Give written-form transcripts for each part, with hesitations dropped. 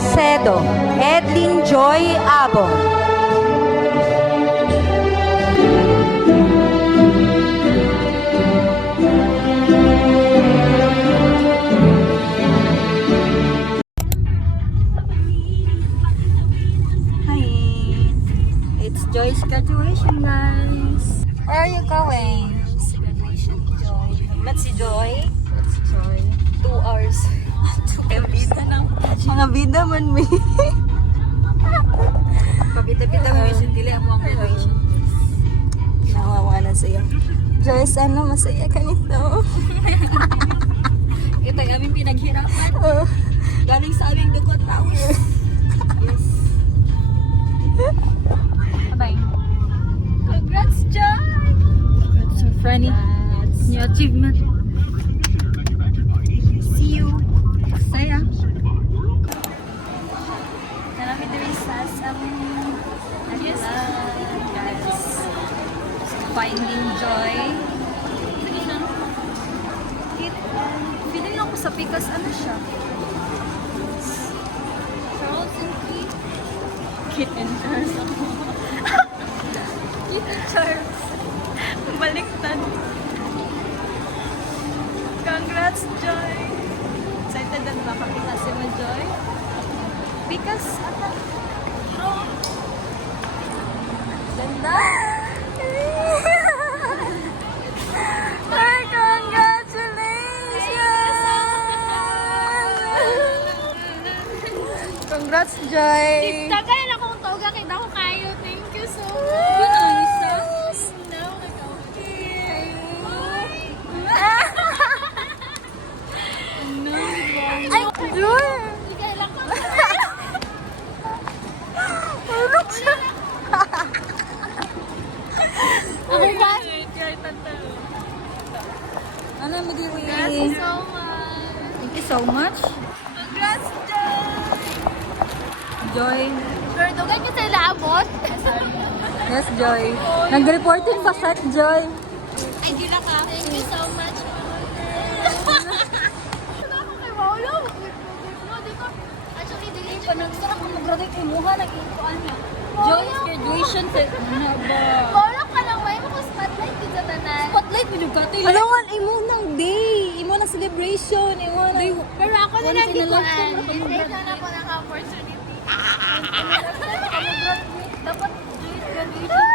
Macedo, Edlin Joy Abon. It's Joy's graduation, guys. Where are you going? Graduation, Joy. Let's see Joy. Let's see Joy. 2 hours. Mga bida na. Mga bida man, me. Pabida-bida mo yung dili mo ang graduation. Nawawa na sa'yo. Joy, sana masaya ka nito. Kita aming pinaghirapan. Galing sa aming dugot tao. Yes. Bye. Congrats, Joy! Congrats, so funny. New achievement. See you. Saya. Marami din sa guys. Finding joy. Feeling ako sa pikas, ano siya? Charles and Keith. Kit and Charles ako. Kit and Charles. Baliktad. Congrats, Joy. Excited na makakita si mo, Joy. Because, ganda. Congrats, Joy! Tagay na akong tawag kita ko kayo. Thank you so much. Now, nag-okay. Ay, Joy! Igay lang ko. Ulok siya! Oh my gosh. Ano, Midiri? Thank you so much. Thank you so much. Congrats, Joy. Joy. Girl, dugay ka sa ilabot. Yes, Joy. Nag-reporting pa set, Joy. Ay, di na ka. Thank you so much. Ako kay Paolo. Dito. Actually, dili pa nagsara ko mag-graduate kay Muha. Nag-iikuan niya. Joy's graduation set. Ano ba? Paolo ka lang. May mga spotlight din sa tanan. Spotlight mo yung kato. Ano nga, imo ng day. Imo na celebration. Imo na. Pero ako na Once lang in a dito. lifetime, Hindi na ako naka-opportunity. Dapat graduation.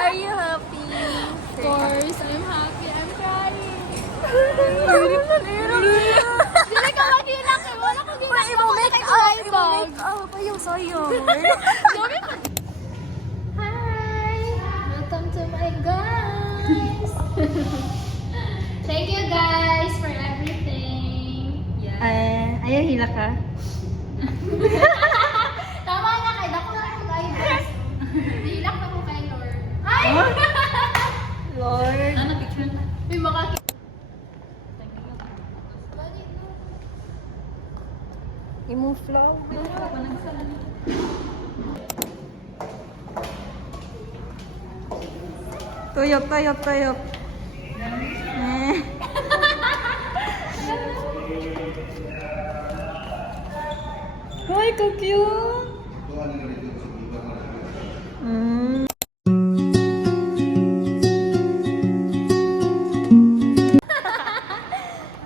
Are you happy? Of course, I'm happy. I'm crying. Dili ka magila kay wala ko ginagawa kay Cyborg. Oh, pa yung sayo. Hi! Welcome to my guys! Thank you guys for everything. Ayaw hila ka? Tama na kay dako na ako kay guys. Hilak na ko kay Lord. Ay! Lord. Ano, picture na? May makakita. Imo flow. Tuyok, tuyok, tuyok. Ay, ka-cute.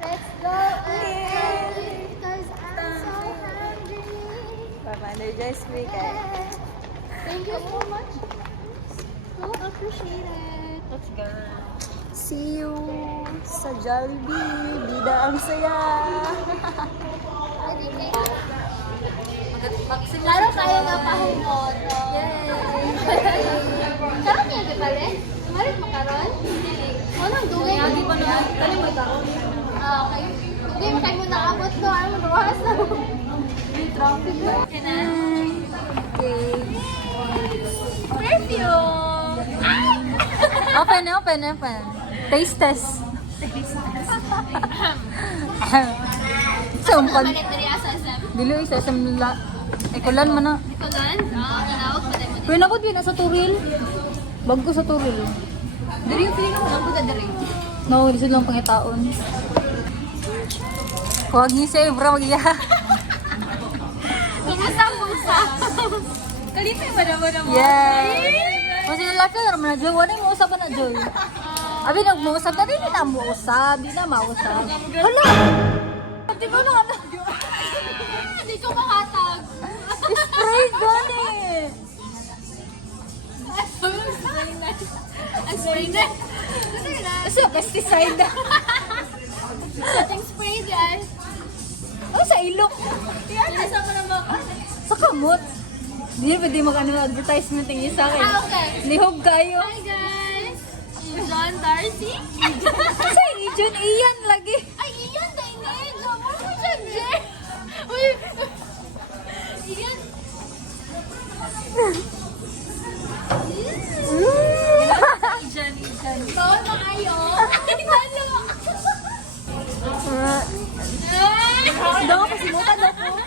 Let's go eat because I'm so hungry. Papa-energize me kay. Thank you so much. So appreciate it. Let's go. See you sa Jollibee. Bida ang saya. Laro kayo nga pahumot. Yay! Karon niya di pala? Marit makaron? Walang dugay. Lagi pa naman. Kali mo ka. Ah, okay. Dugay mo kayo muna abot ko. Ano mo ruwas na? May traffic na. Okay. Perfume! Open, open, open. Taste test. Sumpal. Malit diri asa sam. Dilo isa sa mula. Ikulan man na. Ikulan? Inawag pa tayo mo. Pero nakot yun sa turil. Bago sa turil. Diri yung feeling mo ako sa diri. No, lisod lang pangitaon. Huwag niyo sa Ebra, mag-iya. Kumusta Kalipay ba na mo? Yes. Kasi lalaki na naman na Joy. Wala yung mausap na Joy. Abi, nag-mausap na rin. Hindi na mausap. Hindi na mausap. Hala! Hindi ko na ano. Hindi ko makatag. Spray gani. Ang spray na. Kasi pesticide na. Ating spray dyan. Ano sa ilok? Nasa mo naman. Sa kamot. Hindi na pwede mag-ano advertisement yung isa akin. Okay. Lihog kayo. Hi guys! John Darcy? Sa Ijon, iyan lagi. Ay, iyan na ini! Jomo mo siya, Jay! Uy! Iyan! Bawal na kayo! Ay, lalo! Daw kasi mo ka daw po.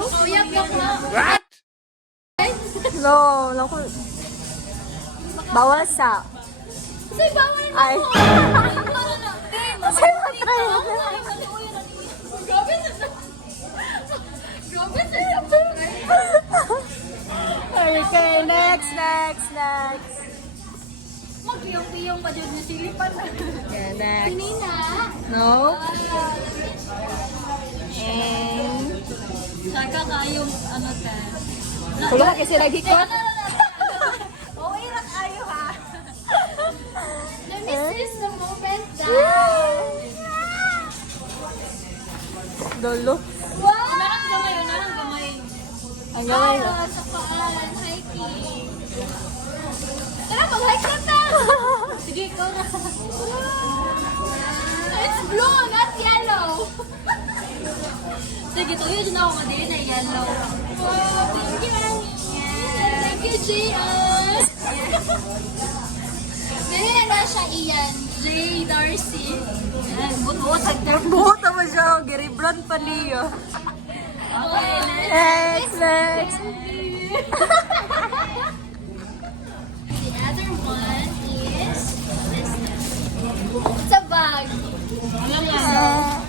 Uyag ka po! No, naku. Bawal sa. Say, bawal na Ay. po! Say, matry. Grabe na! Grabe na! Okay, next. Mag-iyong-iyong pa dyan na silipan. Yeah, next. Pinina! No. And... Saka kayong ano te. Wala kasi lagi ko. Oh, irak ayo ha. Let me seize the moment down! Dolo. Wow! Narang gamay yun, narang gamay. Ang gawin. Ah, sa paan, hiking. Tara, mag-hike na ta! Sige, ikaw na. It's blue, not yellow! Sige, tuyo din ako din na yellow. Wow, thank you, Annie! Thank you, Gian! Ganyan na siya, Ian. J. Darcy. Ayan, buot-buot sa Buhot naman siya. Giribrand pa niyo. Okay, Next. The other one is this. It's a bag. Alam yan.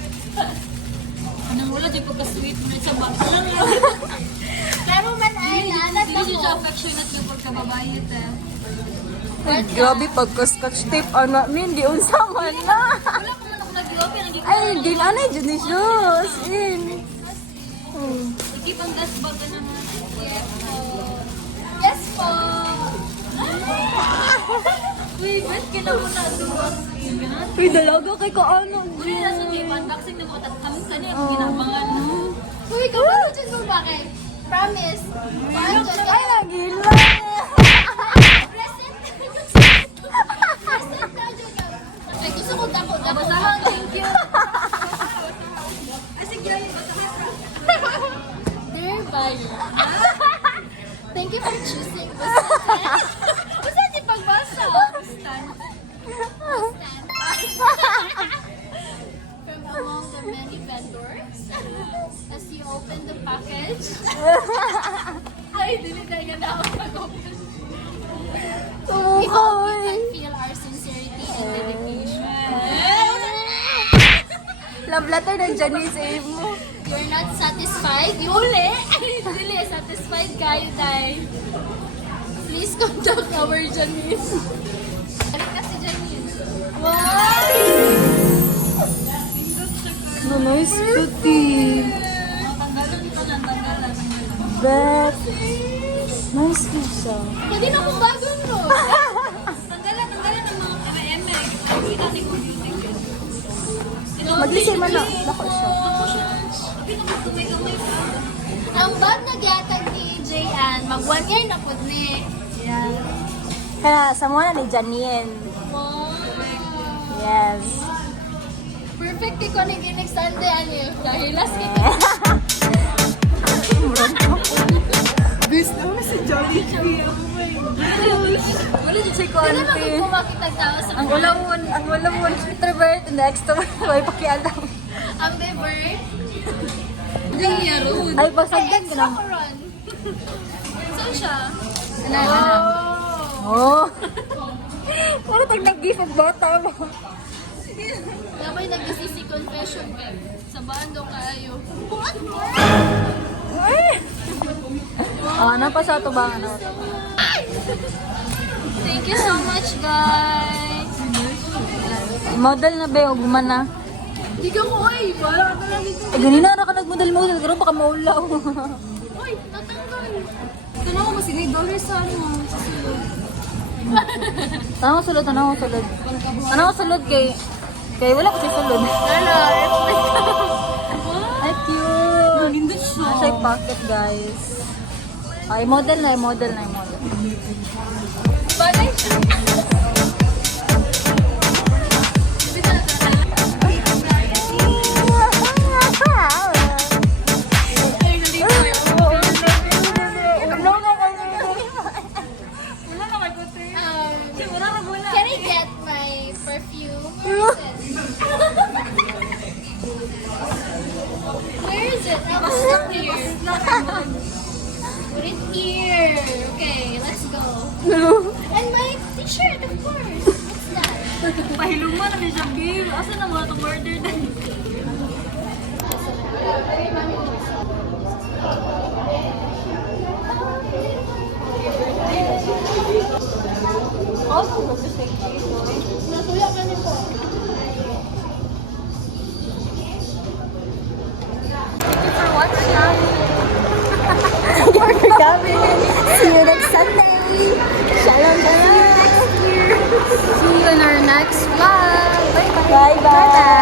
Anong wala, di pagka-sweet mo sa bag. Alam yan. Pero man ay naanat Hindi siya ako. affectionate yung pagkababayot eh. Grabe pagka-scotch tape. Ano, hindi unsa man na. Wala ko man ako nag-lobby, nagiging Ay, hindi na na. Dyan ni shoes. In. nagiging gas bag ka naman. Yes po. Uy, ba't kinamuna doon? Uy, dalaga kay ko ano. Uli na sa may unboxing na mo, tatamit ka niya, ginabangan na. Uy, kapag dyan mo bakit? Promise. Paano dyan? Ay, nagila. Present. Present na dyan ka. Ay, gusto ko dako. Basahan, thank you. Dear buyer. Thank you for choosing Busan. Busan yung pagbasa. Bustan. From among the many vendors, as you open the package, ay, dili na nga na ako mag-open. We hope you can feel our sincerity and dedication. Love letter ng Janice save mo. You're not satisfied? Uli! Ay, dili, satisfied kayo, Day. Please contact our Janice. Balik ka si Janice. Wow! No, nice puti. Tanggalan pa lang, tanggalan. Bet. Nice din siya. Pwede na kong bagong no? Tanggalan ng mga KM. Hindi natin kung beauty. Maglisay man na. Lako siya. Pinakatumay-kamay pa. Ang bag na gyatag ni Jayan, mag 1 year na po ni. Kaya sa muna ni Janine. Wow! Yes. Perfect ko ni next Sunday, ano yun? Dahil last kita. Bis naman si Jolly Tree. Wala dyan siya ko Hindi naman ante. ko makitag tao sa Ang ulamon. Introvert and extrovert. May pakialam. Ang Bever. Hindi niya road. Ay, Ay, basagyan ka extra lang. ko ron. Saan siya? Oh. Wala tag nag-gift ang bata mo. Dabay nag-sisi confession ka. Sa bando kayo. What? Ano pa sa ito ba? Ano? Thank you so much, guys. Model na ba? Ugman na. Di ka mo, ay. Wala ka lang dito. Eh, ganina na ka nagmodel-model. Pero baka maulaw. Uy, tatanggal. Ito na ako masigay dollars sa ano. Sa silo. Tanong ko sulod, tanong ko sulod. Tanong ko sulod kay wala ko siya sulod. Lala, Ay, cute. Nindot siya. Nasa yung pocket, guys. Ay, model na, model na, model. Bagay. Can I get my perfume? Where is it? I was stuck here. Put it here. Okay, let's go. And my t-shirt, of course. What's that? Pahilong mo na kay Shabir. Asa na mga to-murder din? Nasuya ka nito. For watching. See you next Sunday. Shalom, shalom. See you in our next vlog. Bye-bye. Bye-bye.